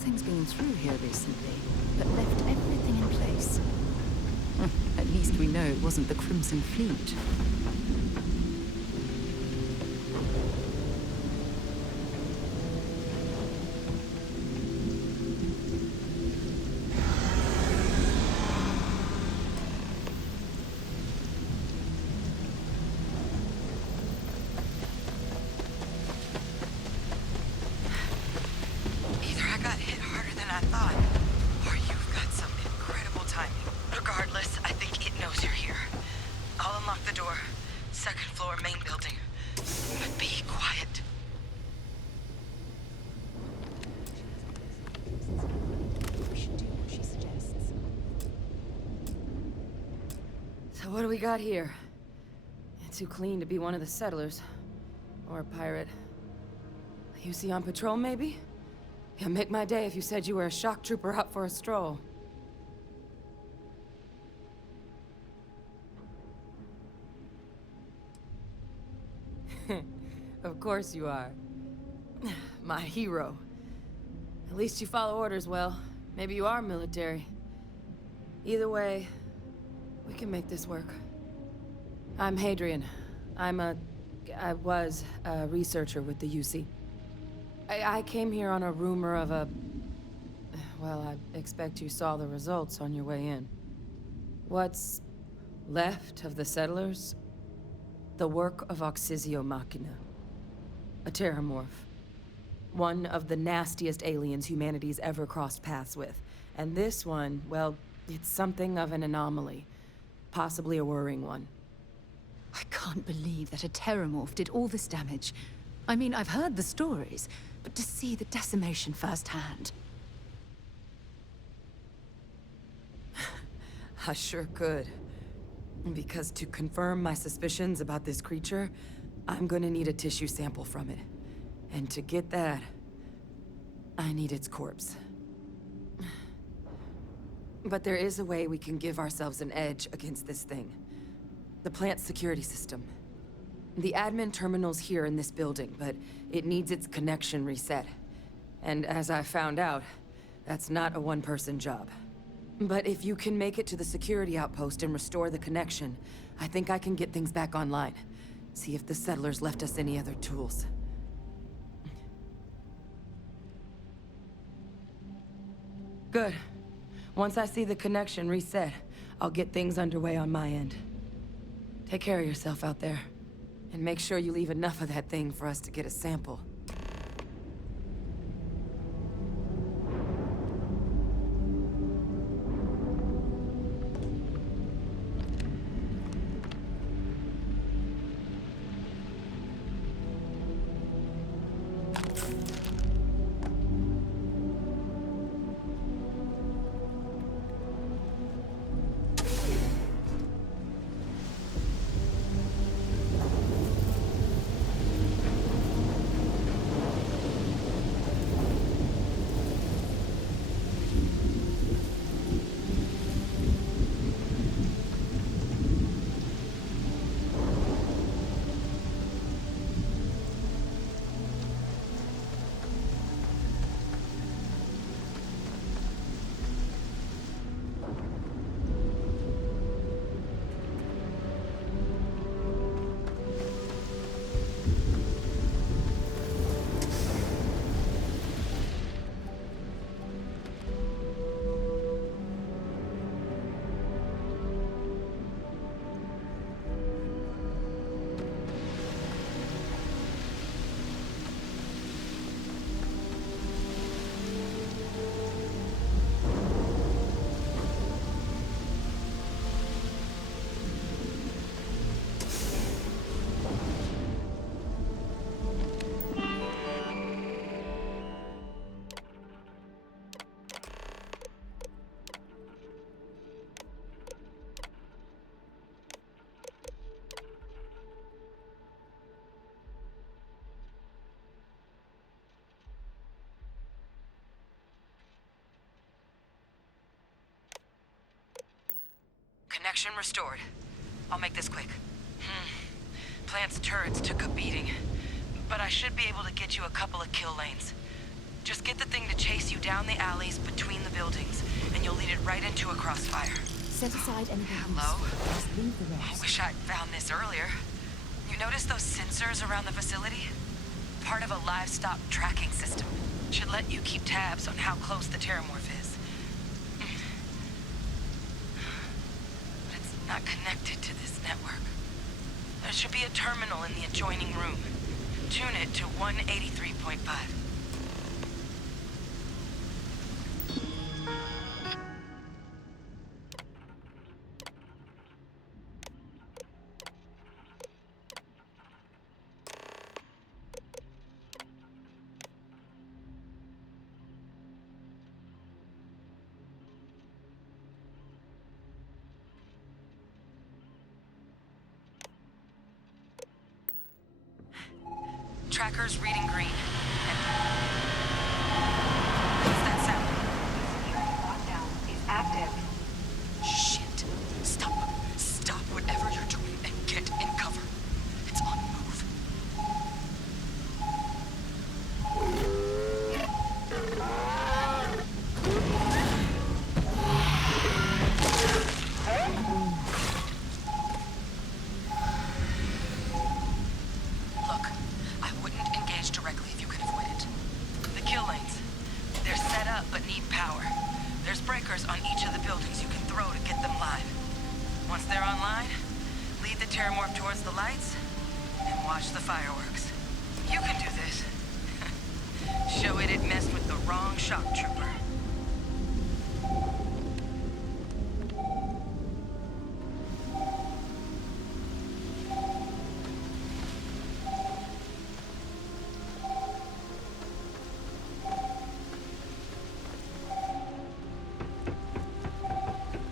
Something's been through here recently, but left everything in place. At least we know it wasn't the Crimson Fleet. What do we got here? Too clean to be one of the settlers. Or a pirate. You see on patrol, maybe? Yeah, make my day if you said you were a shock trooper out for a stroll. Of course you are. My hero. At least you follow orders well. Maybe you are military. Either way, we can make this work. I'm Hadrian. I was a researcher with the UC. I came here on a rumor of a... Well, I expect you saw the results on your way in. What's left of the settlers? The work of Oxysio Machina. A terramorph. One of the nastiest aliens humanity's ever crossed paths with. And this one, well, it's something of an anomaly. Possibly a worrying one. I can't believe that a terramorph did all this damage. I mean, I've heard the stories, but to see the decimation firsthand... I sure could. Because to confirm my suspicions about this creature, I'm gonna need a tissue sample from it. And to get that, I need its corpse. But there is a way we can give ourselves an edge against this thing. The plant's security system. The admin terminal's here in this building, but it needs its connection reset. And as I found out, that's not a one-person job. But if you can make it to the security outpost and restore the connection, I think I can get things back online. See if the settlers left us any other tools. Good. Once I see the connection reset, I'll get things underway on my end. Take care of yourself out there. And make sure you leave enough of that thing for us to get a sample. Connection restored. I'll make this quick. Plant's turrets took a beating, but I should be able to get you a couple of kill lanes. Just get the thing to chase you down the alleys between the buildings, and you'll lead it right into a crossfire. Set aside anything Hello? useful. Just leave the rest. Wish I'd found this earlier. You notice those sensors around the facility? Part of a livestock tracking system. Should let you keep tabs on how close the terramorph is. But it's not connected to this network. There should be a terminal in the adjoining room. Tune it to 183.5. Tracker's reading green. What's that sound? Lockdown is active. Shit. Stop. Stop whatever you're doing and get in cover. It's on move. Look, I wouldn't engage directly if you can avoid it. The kill lanes. They're set up but need power. There's breakers on each of the buildings you can throw to get them live. Once they're online, lead the terramorph towards the lights and watch the fireworks. You can do this. Show it messed with the wrong shock trooper.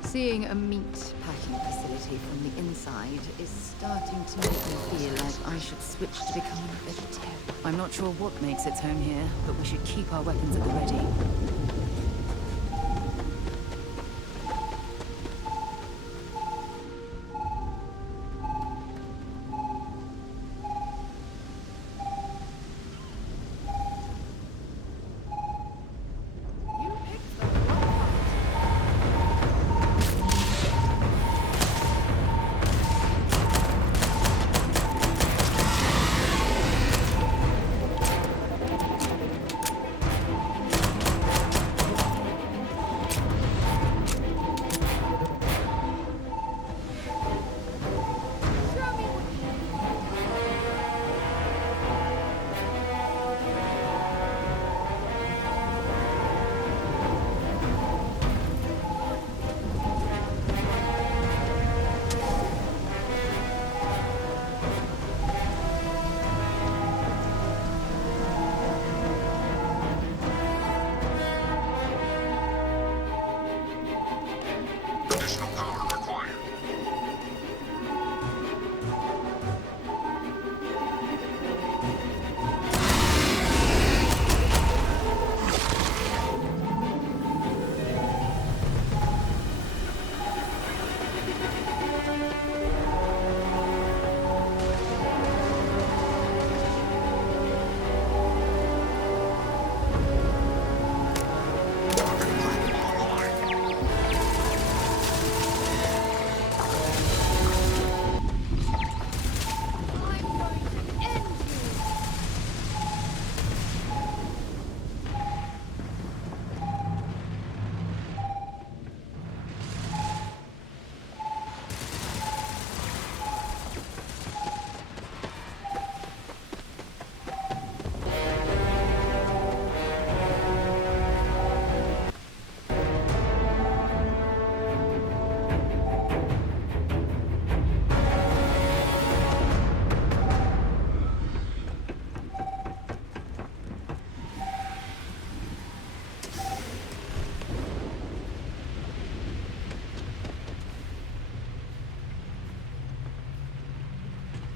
Seeing a meat packing facility from the inside is starting to make me feel like I should switch to becoming a vegetarian. I'm not sure what makes its home here, but we should keep our weapons at the ready.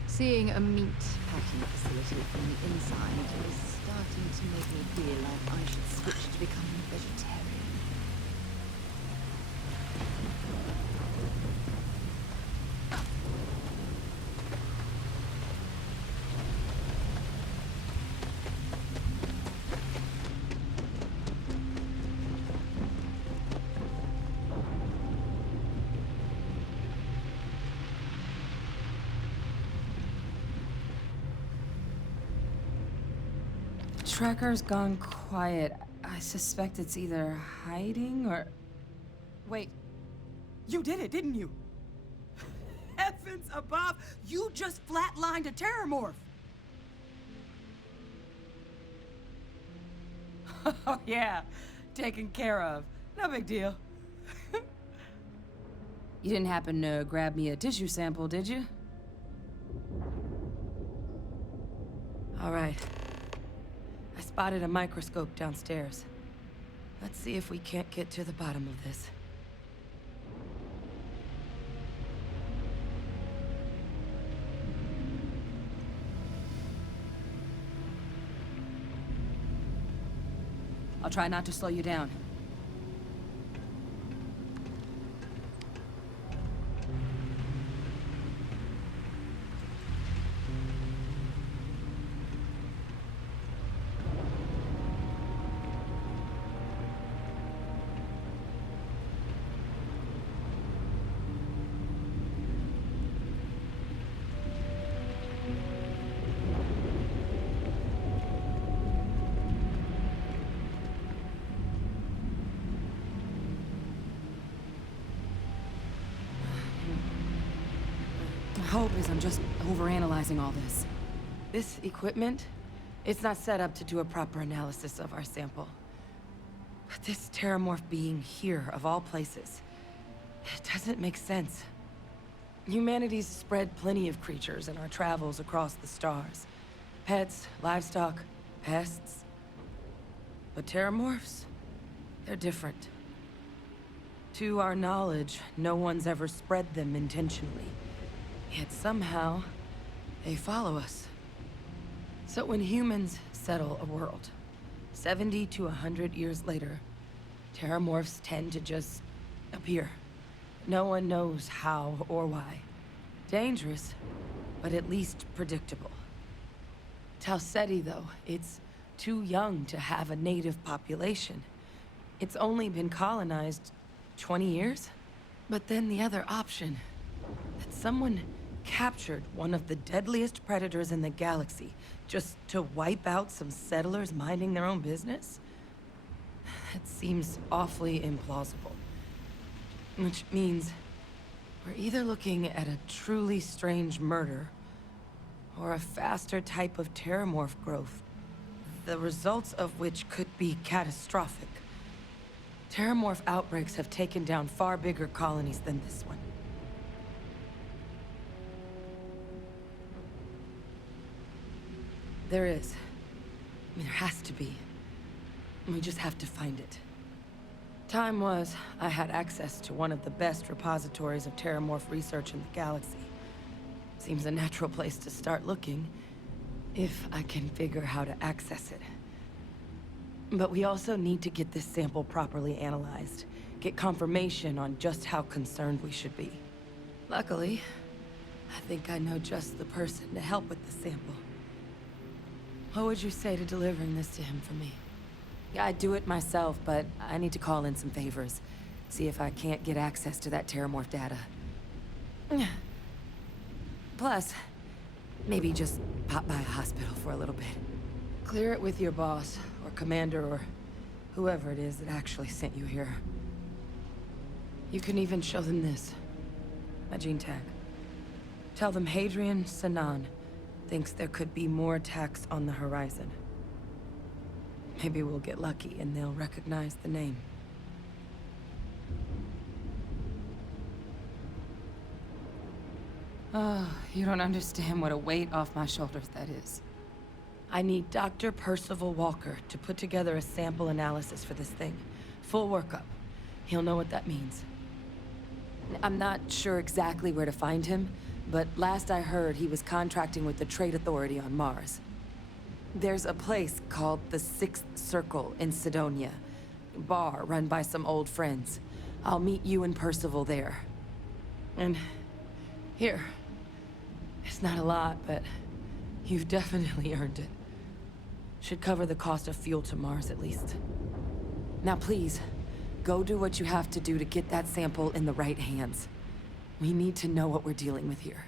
Seeing a meat packing facility from the inside is starting to make me feel like I should switch to becoming a vegetarian. tracker's gone quiet. I suspect it's either hiding or... Wait. You did it, didn't you? Heavens above! You just flatlined a terramorph! Oh, yeah. Taken care of. No big deal. You didn't happen to grab me a tissue sample, did you? All right. I spotted a microscope downstairs. Let's see if we can't get to the bottom of this. I'll try not to slow you down. My hope is I'm just overanalyzing all this. This equipment, it's not set up to do a proper analysis of our sample. But this terramorph being here, of all places, it doesn't make sense. Humanity's spread plenty of creatures in our travels across the stars. Pets, livestock, pests. But terramorphs, they're different. To our knowledge, no one's ever spread them intentionally. Yet somehow, they follow us. So when humans settle a world, 70 to 100 years later, terramorphs tend to just appear. No one knows how or why. Dangerous, but at least predictable. Talseti, though, it's too young to have a native population. It's only been colonized 20 years? But then the other option, that someone captured one of the deadliest predators in the galaxy just to wipe out some settlers minding their own business? That seems awfully implausible. Which means we're either looking at a truly strange murder or a faster type of terramorph growth, the results of which could be catastrophic. Terramorph outbreaks have taken down far bigger colonies than this one. There is. I mean, there has to be. We just have to find it. Time was, I had access to one of the best repositories of terramorph research in the galaxy. Seems a natural place to start looking, if I can figure how to access it. But we also need to get this sample properly analyzed, get confirmation on just how concerned we should be. Luckily, I think I know just the person to help with the sample. What would you say to delivering this to him for me? Yeah, I'd do it myself, but I need to call in some favors. See if I can't get access to that terramorph data. Plus, maybe just pop by a hospital for a little bit. Clear it with your boss, or commander, or whoever it is that actually sent you here. You can even show them this. My gene tag. Tell them Hadrian Sanan thinks there could be more attacks on the horizon. Maybe we'll get lucky and they'll recognize the name. Oh, you don't understand what a weight off my shoulders that is. I need Dr. Percival Walker to put together a sample analysis for this thing. Full workup. He'll know what that means. I'm not sure exactly where to find him, but last I heard he was contracting with the Trade Authority on Mars. There's a place called the Sixth Circle in Sidonia. Bar run by some old friends. I'll meet you and Percival there. And here. It's not a lot, but you've definitely earned it. Should cover the cost of fuel to Mars, at least. Now please, go do what you have to do to get that sample in the right hands. We need to know what we're dealing with here.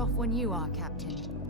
off when you are, Captain.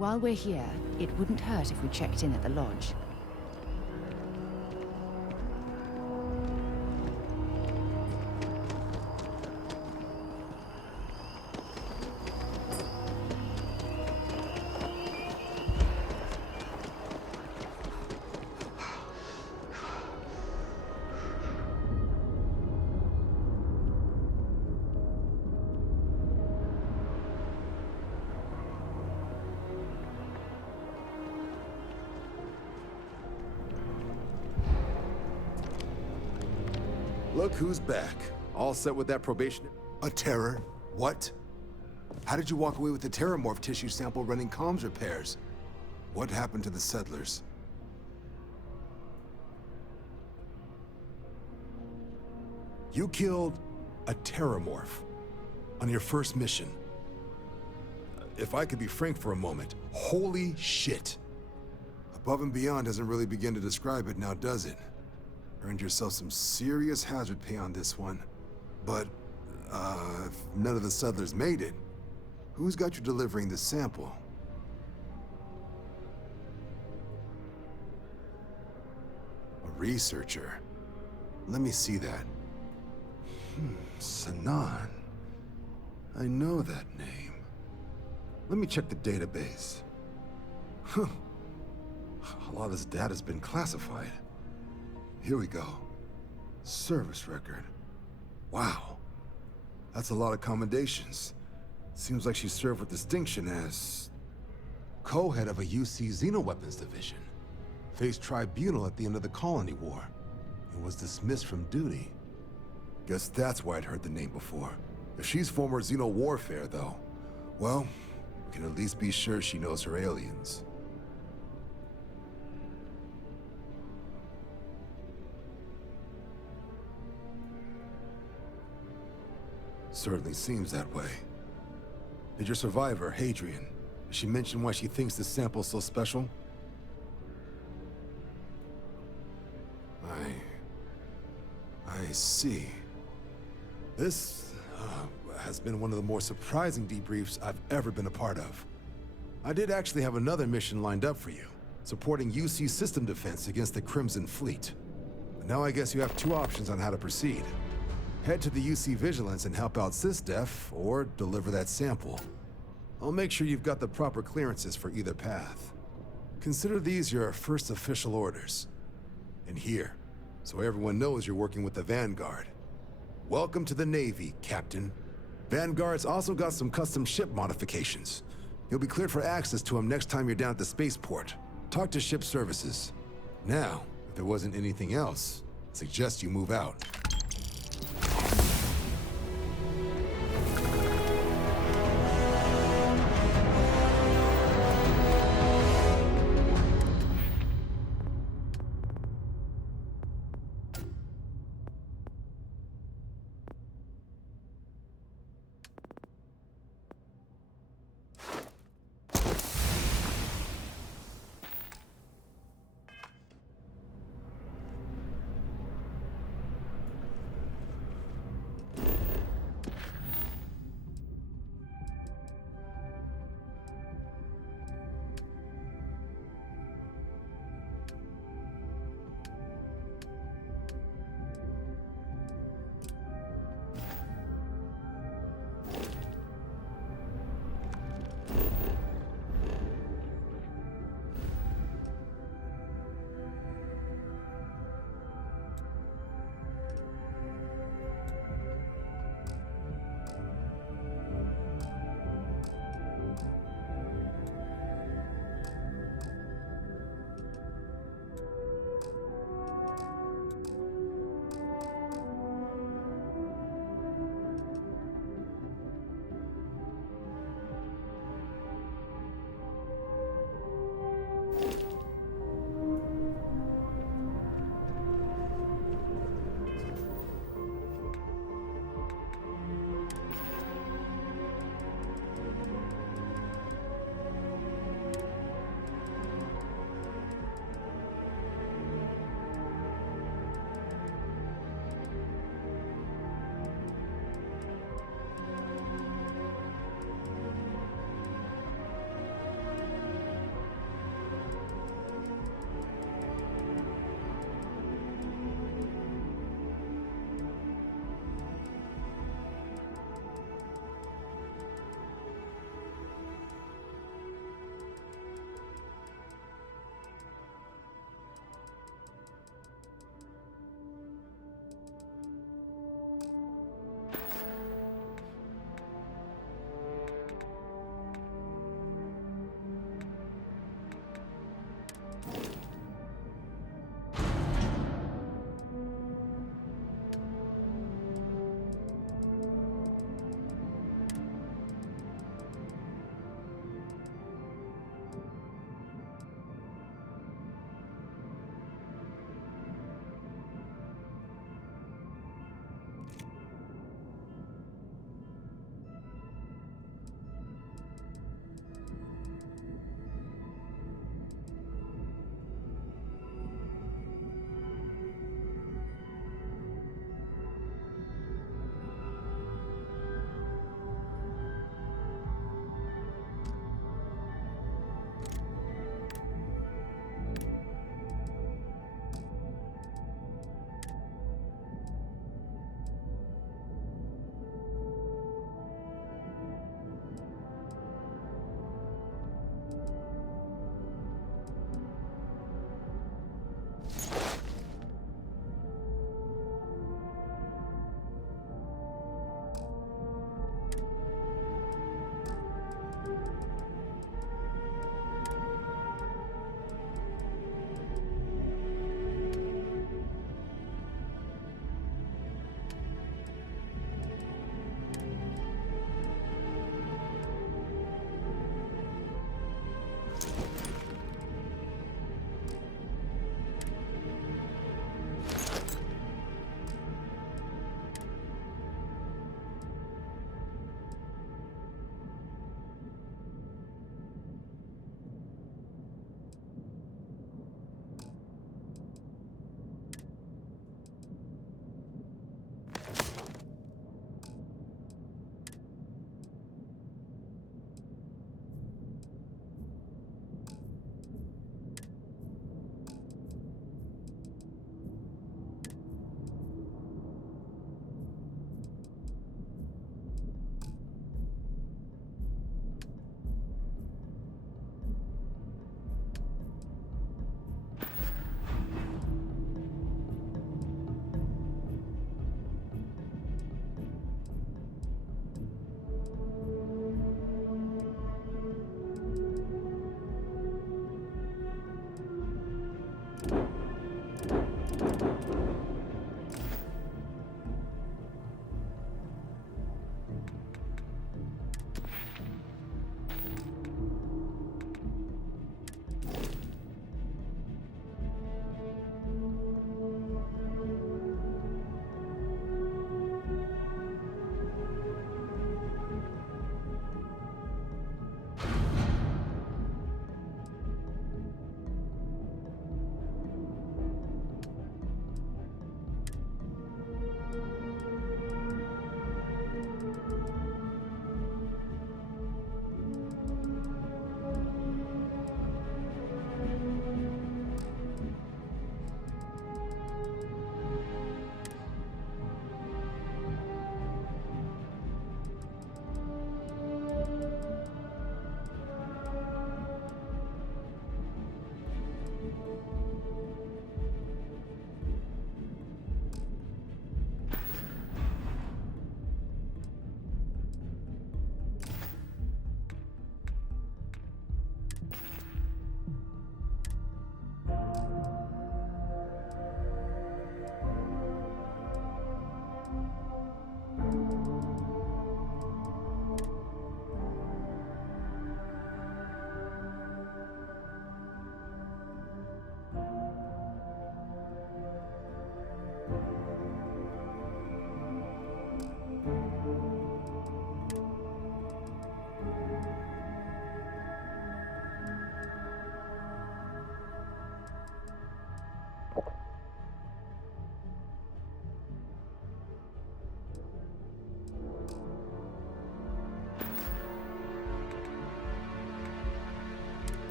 While we're here, it wouldn't hurt if we checked in at the lodge. Look who's back. All set with that probation. A terror? What? How did you walk away with the terramorph tissue sample running comms repairs? What happened to the settlers? You killed a terramorph on your first mission. If I could be frank for a moment, holy shit. Above and beyond doesn't really begin to describe it now, does it? Earned yourself some serious hazard pay on this one. But, if none of the settlers made it, who's got you delivering the sample? A researcher. Let me see that. Sanan. I know that name. Let me check the database. Huh. A lot of this data's been classified. Here we go. Service record. Wow. That's a lot of commendations. Seems like she served with distinction as co-head of a UC Xenoweapons division. Faced tribunal at the end of the Colony War. And was dismissed from duty. Guess that's why I'd heard the name before. If she's former Xeno warfare, though, well, we can at least be sure she knows her aliens. Certainly seems that way. Did your survivor, Hadrian, did she mention why she thinks this sample's so special? I see. This has been one of the more surprising debriefs I've ever been a part of. I did actually have another mission lined up for you, supporting UC system defense against the Crimson Fleet. But now I guess you have two options on how to proceed. Head to the UC Vigilance and help out SysDef, or deliver that sample. I'll make sure you've got the proper clearances for either path. Consider these your first official orders. And here, so everyone knows you're working with the Vanguard. Welcome to the Navy, Captain. Vanguard's also got some custom ship modifications. You'll be cleared for access to them next time you're down at the spaceport. Talk to ship services. Now, if there wasn't anything else, I suggest you move out.